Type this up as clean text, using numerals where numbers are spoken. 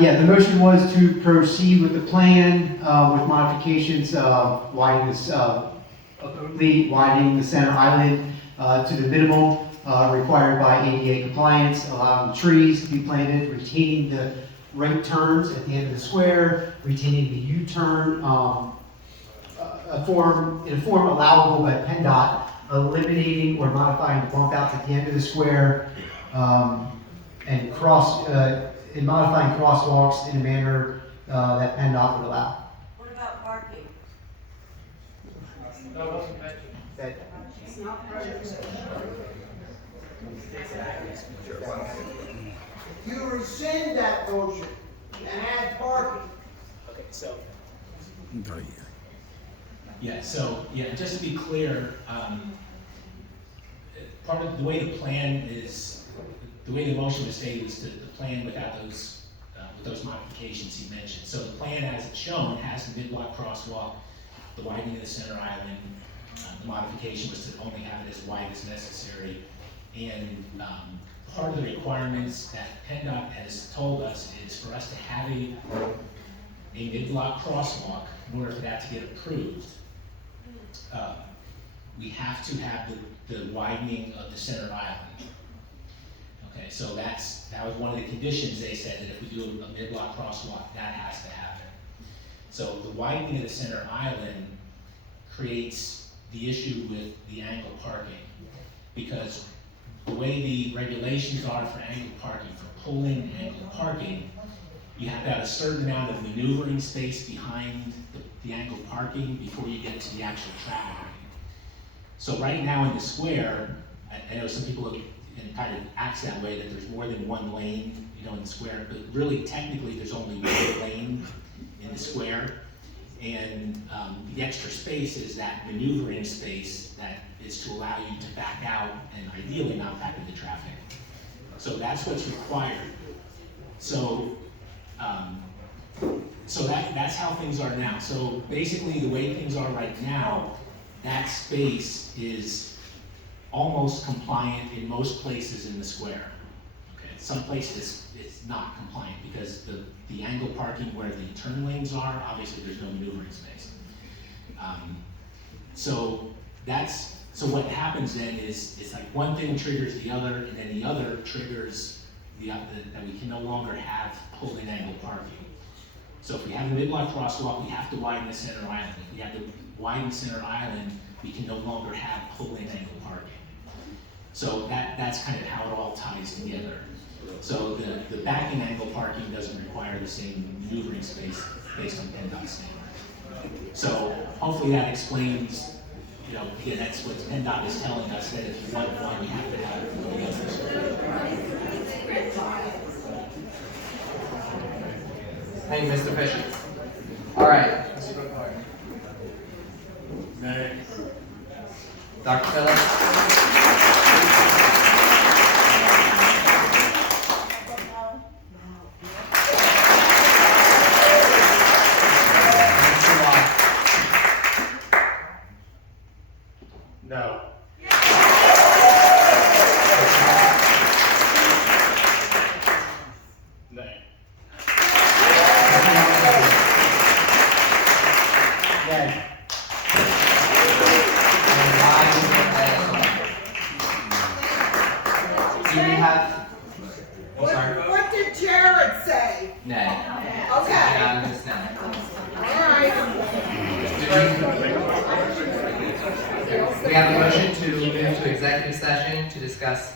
Yeah, the motion was to proceed with the plan with modifications, widening the center island to the minimum required by ADA compliance, allowing trees to be planted, retaining the right turns at the end of the square, retaining the U-turn in a form allowable by PennDOT, eliminating or modifying the bump outs at the end of the square, and modifying crosswalks in a manner that PennDOT would allow. What about parking? That wasn't mentioned. It's not part of this. You rescind that motion and add parking. Okay, so. Yeah, just to be clear, part of the way the plan is, the way the motion was stated was the plan without those, with those modifications he mentioned. So the plan as it's shown has the mid-block crosswalk, the widening of the center island. The modification was to only have it as wide as necessary. And part of the requirements that PennDOT has told us is for us to have a mid-block crosswalk in order for that to get approved. We have to have the widening of the center island. Okay, so that was one of the conditions. They said that if we do a mid-block crosswalk, that has to happen. So the widening of the center island creates the issue with the angle parking, because the way the regulations are for angle parking, for pulling angle parking, you have to have a certain amount of maneuvering space behind the angle parking before you get to the actual traffic lane. So right now in the square, I know some people kind of acts that way, that there's more than one lane, in the square, but really technically there's only one lane in the square. And the extra space is that maneuvering space that is to allow you to back out and ideally not back into traffic. So that's what's required. So that's how things are now. So basically the way things are right now, that space is almost compliant in most places in the square. Okay, some places it's not compliant because the angle parking where the turn lanes are, obviously there's no maneuvering space. So what happens then is it's like one thing triggers the other, and then the other triggers that we can no longer have pulled-in angle parking. So if we have a mid-block crosswalk, we have to widen the center island. If we have to widen center island, we can no longer have pull-in angle parking. So that's kind of how it all ties together. So the backing angle parking doesn't require the same maneuvering space based on PennDOT standard. So hopefully that explains, again, that's what PennDOT is telling us, that if you want one, you have to have it for the other. Thank you, Mr. Fisher. All right. Nay. Dr. Phillips. No. Nay. Yay. Do we have? I'm sorry. What did Jared say? Nay. Okay. Ms. Nay. All right. We have a motion to move to executive session to discuss